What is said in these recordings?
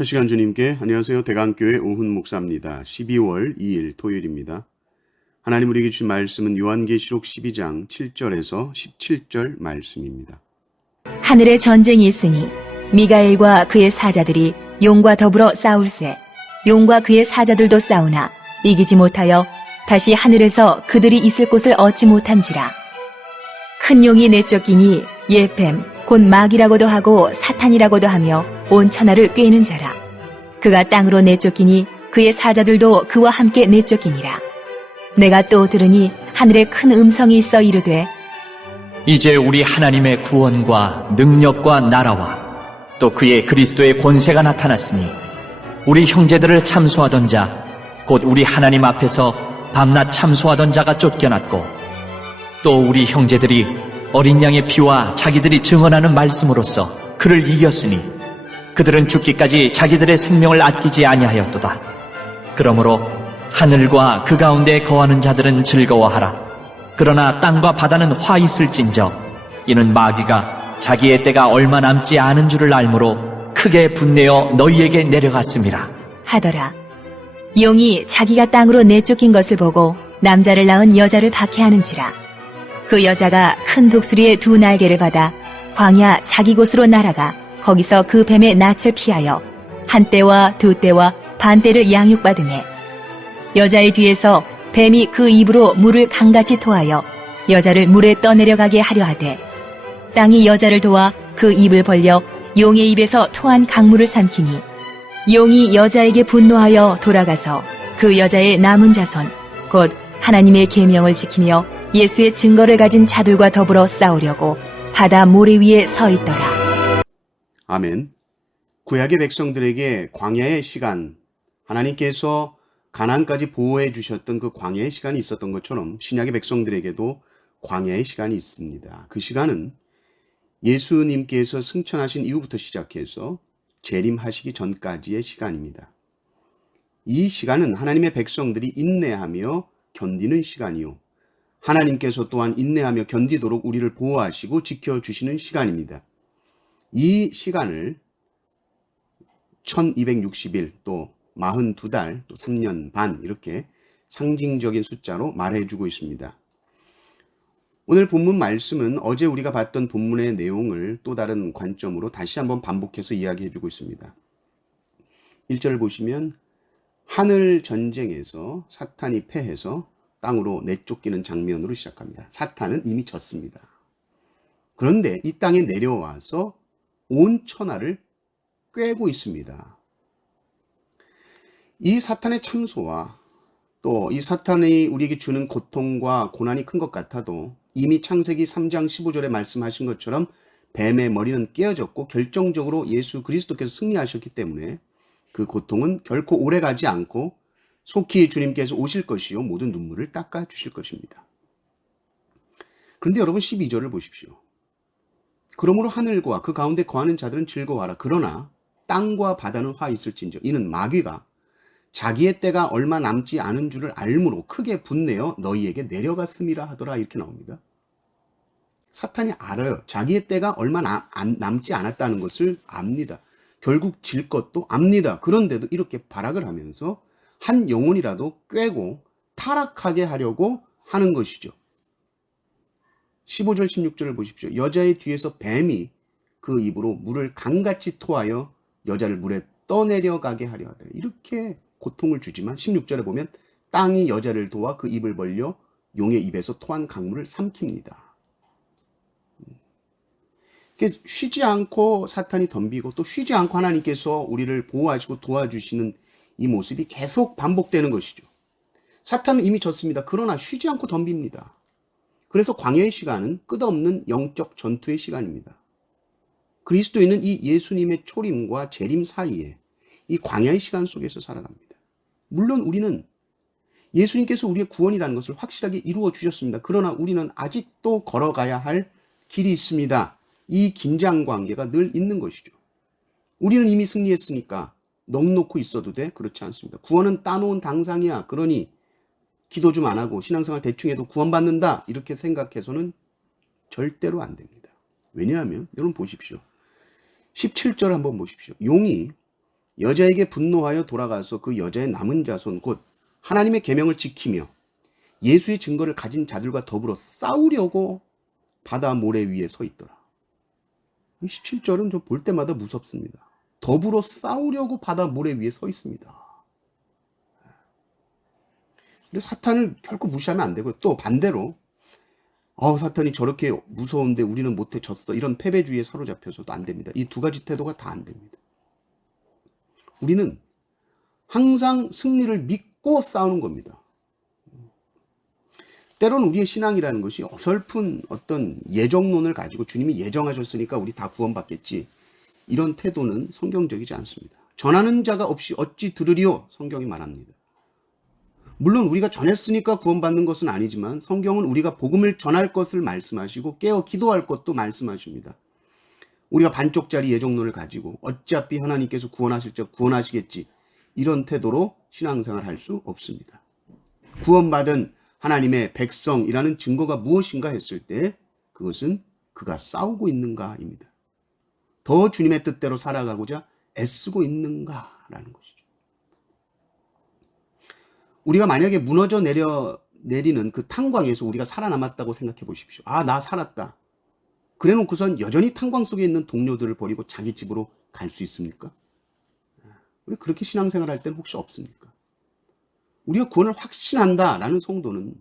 첫 시간 주님께 안녕하세요. 대강교회 오훈 목사입니다. 12월 2일 토요일입니다. 하나님 우리에게 주신 말씀은 요한계시록 12장 7절에서 17절 말씀입니다. 하늘에 전쟁이 있으니 미가엘과 그의 사자들이 용과 더불어 싸울세. 용과 그의 사자들도 싸우나 이기지 못하여 다시 하늘에서 그들이 있을 곳을 얻지 못한지라. 큰 용이 내쫓기니 예뱀 곧 마귀라고도 하고 사탄이라고도 하며 온 천하를 꿰는 자라. 그가 땅으로 내쫓기니 그의 사자들도 그와 함께 내쫓기니라. 내가 또 들으니 하늘에 큰 음성이 있어 이르되 이제 우리 하나님의 구원과 능력과 나라와 또 그의 그리스도의 권세가 나타났으니 우리 형제들을 참소하던 자 곧 우리 하나님 앞에서 밤낮 참소하던 자가 쫓겨났고 또 우리 형제들이 어린 양의 피와 자기들이 증언하는 말씀으로써 그를 이겼으니 그들은 죽기까지 자기들의 생명을 아끼지 아니하였도다. 그러므로 하늘과 그 가운데 거하는 자들은 즐거워하라. 그러나 땅과 바다는 화 있을진저 이는 마귀가 자기의 때가 얼마 남지 않은 줄을 알므로 크게 분내어 너희에게 내려갔음이라 하더라. 용이 자기가 땅으로 내쫓긴 것을 보고 남자를 낳은 여자를 박해하는지라. 그 여자가 큰 독수리의 두 날개를 받아 광야 자기 곳으로 날아가 거기서 그 뱀의 낯을 피하여 한 때와 두 때와 반 때를 양육받으매 여자의 뒤에서 뱀이 그 입으로 물을 강같이 토하여 여자를 물에 떠내려가게 하려 하되 땅이 여자를 도와 그 입을 벌려 용의 입에서 토한 강물을 삼키니 용이 여자에게 분노하여 돌아가서 그 여자의 남은 자손 곧 하나님의 계명을 지키며 예수의 증거를 가진 자들과 더불어 싸우려고 바다 모래 위에 서 있더라. 아멘. 구약의 백성들에게 광야의 시간, 하나님께서 가나안까지 보호해 주셨던 그 광야의 시간이 있었던 것처럼 신약의 백성들에게도 광야의 시간이 있습니다. 그 시간은 예수님께서 승천하신 이후부터 시작해서 재림하시기 전까지의 시간입니다. 이 시간은 하나님의 백성들이 인내하며 견디는 시간이요. 하나님께서 또한 인내하며 견디도록 우리를 보호하시고 지켜주시는 시간입니다. 이 시간을 1260일 또 42달 또 3년 반 이렇게 상징적인 숫자로 말해주고 있습니다. 오늘 본문 말씀은 어제 우리가 봤던 본문의 내용을 또 다른 관점으로 다시 한번 반복해서 이야기해주고 있습니다. 1절을 보시면 하늘 전쟁에서 사탄이 패해서 땅으로 내쫓기는 장면으로 시작합니다. 사탄은 이미 졌습니다. 그런데 이 땅에 내려와서 온 천하를 꿰고 있습니다. 이 사탄의 참소와 또 이 사탄이 우리에게 주는 고통과 고난이 큰 것 같아도 이미 창세기 3장 15절에 말씀하신 것처럼 뱀의 머리는 깨어졌고 결정적으로 예수 그리스도께서 승리하셨기 때문에 그 고통은 결코 오래가지 않고 속히 주님께서 오실 것이요 모든 눈물을 닦아 주실 것입니다. 그런데 여러분 12절을 보십시오. 그러므로 하늘과 그 가운데 거하는 자들은 즐거워하라. 그러나 땅과 바다는 화 있을진저 이는 마귀가 자기의 때가 얼마 남지 않은 줄을 알므로 크게 분내어 너희에게 내려갔음이라 하더라. 이렇게 나옵니다. 사탄이 알아요. 자기의 때가 얼마 남지 않았다는 것을 압니다. 결국 질 것도 압니다. 그런데도 이렇게 발악을 하면서 한 영혼이라도 꿰고 타락하게 하려고 하는 것이죠. 15절 16절을 보십시오. 여자의 뒤에서 뱀이 그 입으로 물을 강같이 토하여 여자를 물에 떠내려가게 하려 하다. 이렇게 고통을 주지만 16절에 보면 땅이 여자를 도와 그 입을 벌려 용의 입에서 토한 강물을 삼킵니다. 쉬지 않고 사탄이 덤비고 또 쉬지 않고 하나님께서 우리를 보호하시고 도와주시는 이 모습이 계속 반복되는 것이죠. 사탄은 이미 졌습니다. 그러나 쉬지 않고 덤빕니다. 그래서 광야의 시간은 끝없는 영적 전투의 시간입니다. 그리스도인은 이 예수님의 초림과 재림 사이에 이 광야의 시간 속에서 살아갑니다. 물론 우리는 예수님께서 우리의 구원이라는 것을 확실하게 이루어 주셨습니다. 그러나 우리는 아직도 걸어가야 할 길이 있습니다. 이 긴장 관계가 늘 있는 것이죠. 우리는 이미 승리했으니까 넋놓고 있어도 돼? 그렇지 않습니다. 구원은 따놓은 당상이야. 그러니 기도 좀 안 하고 신앙생활 대충 해도 구원받는다. 이렇게 생각해서는 절대로 안 됩니다. 왜냐하면 여러분 보십시오. 17절 한번 보십시오. 용이 여자에게 분노하여 돌아가서 그 여자의 남은 자손 곧 하나님의 계명을 지키며 예수의 증거를 가진 자들과 더불어 싸우려고 바다 모래 위에 서 있더라. 17절은 좀 볼 때마다 무섭습니다. 더불어 싸우려고 바다 모래 위에 서 있습니다. 근데 사탄을 결코 무시하면 안 되고요. 또 반대로 사탄이 저렇게 무서운데 우리는 못해 졌어. 이런 패배주의에 사로잡혀서도 안 됩니다. 이 두 가지 태도가 다 안 됩니다. 우리는 항상 승리를 믿고 싸우는 겁니다. 때로는 우리의 신앙이라는 것이 어설픈 어떤 예정론을 가지고 주님이 예정하셨으니까 우리 다 구원받겠지. 이런 태도는 성경적이지 않습니다. 전하는 자가 없이 어찌 들으리요? 성경이 말합니다. 물론 우리가 전했으니까 구원받는 것은 아니지만 성경은 우리가 복음을 전할 것을 말씀하시고 깨어 기도할 것도 말씀하십니다. 우리가 반쪽짜리 예정론을 가지고 어차피 하나님께서 구원하실 적 구원하시겠지. 이런 태도로 신앙생활 할 수 없습니다. 구원받은 하나님의 백성이라는 증거가 무엇인가 했을 때 그것은 그가 싸우고 있는가입니다. 더 주님의 뜻대로 살아가고자 애쓰고 있는가라는 것이죠. 우리가 만약에 무너져 내리는 그 탄광에서 우리가 살아남았다고 생각해 보십시오. 나 살았다. 그래 놓고선 여전히 탄광 속에 있는 동료들을 버리고 자기 집으로 갈 수 있습니까? 우리 그렇게 신앙생활 할 때는 혹시 없습니까? 우리가 구원을 확신한다라는 성도는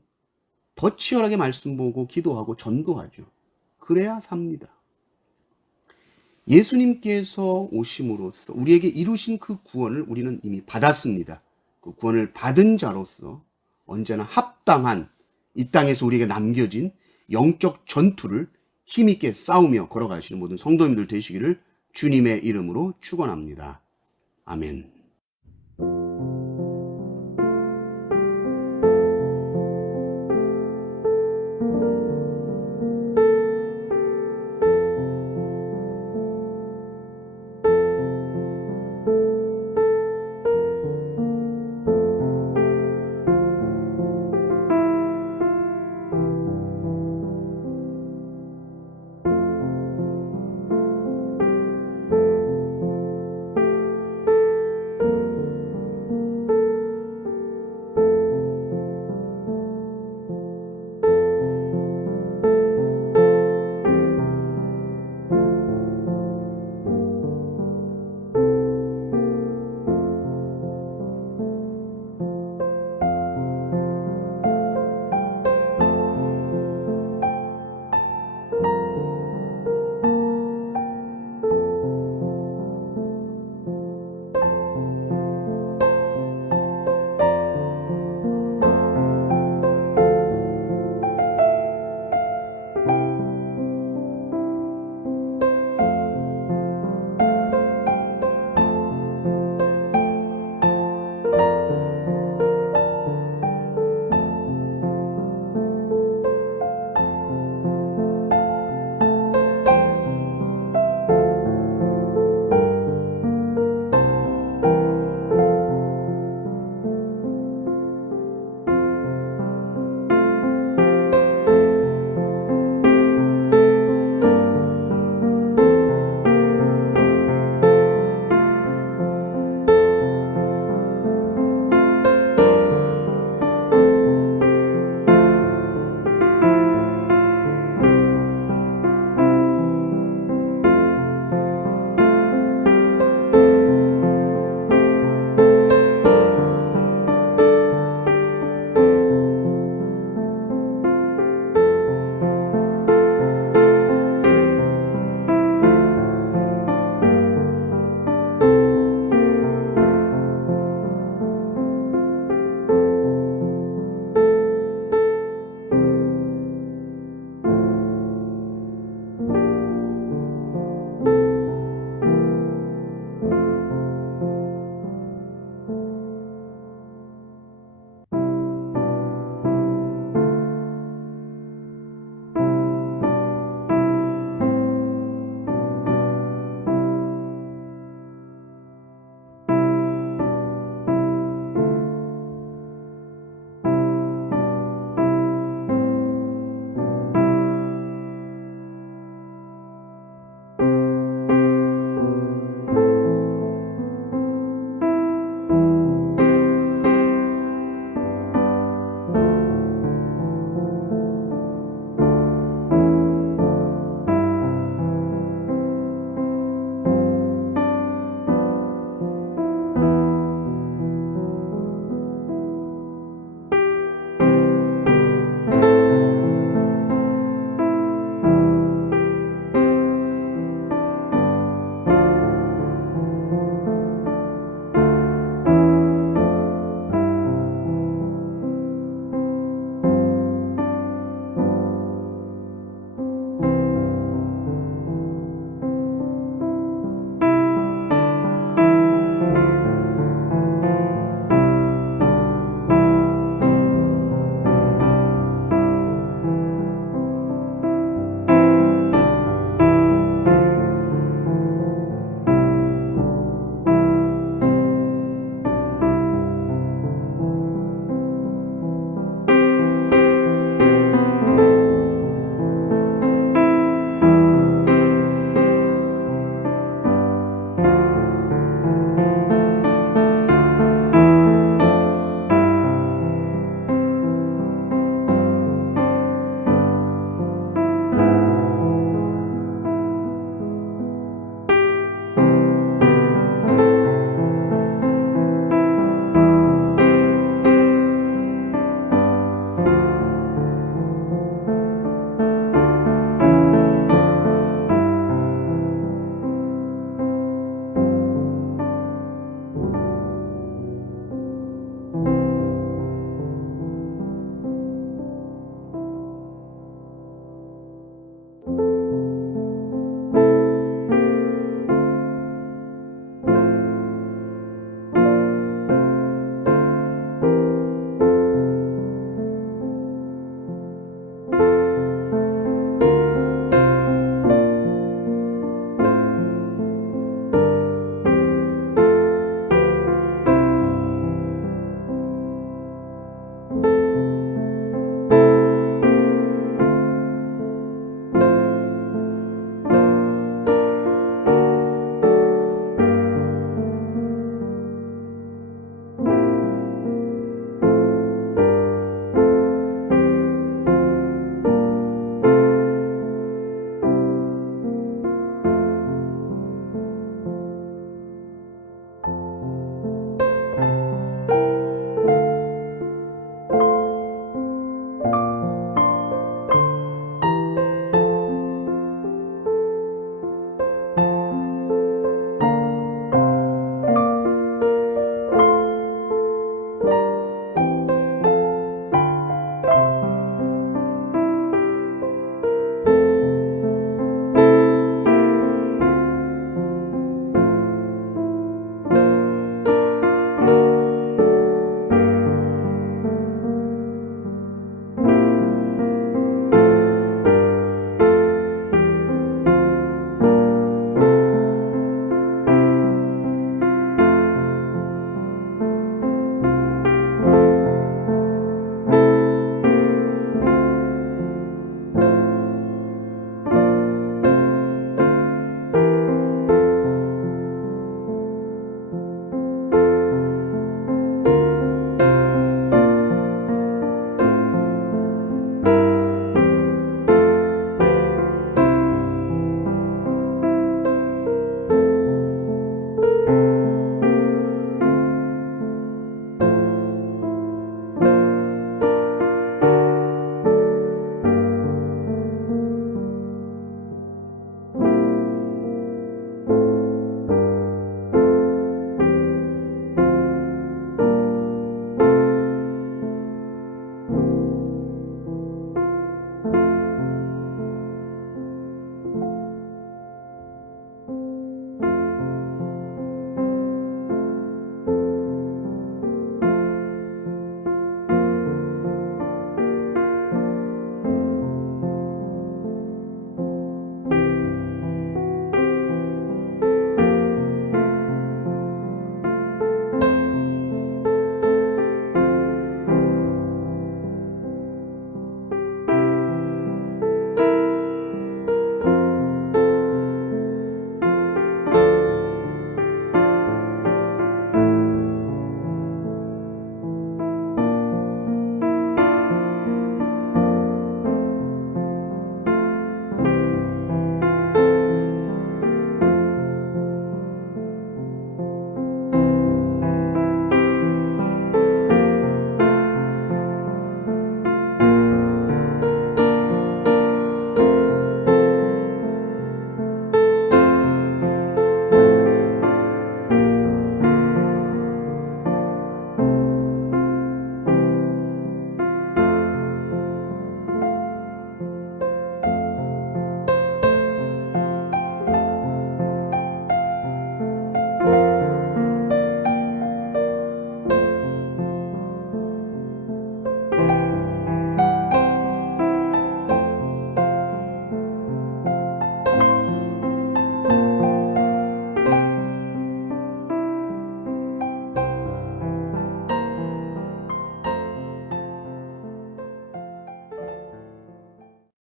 더 치열하게 말씀 보고 기도하고 전도하죠. 그래야 삽니다. 예수님께서 오심으로써 우리에게 이루신 그 구원을 우리는 이미 받았습니다. 그 구원을 받은 자로서 언제나 합당한 이 땅에서 우리에게 남겨진 영적 전투를 힘있게 싸우며 걸어가시는 모든 성도님들 되시기를 주님의 이름으로 축원합니다. 아멘.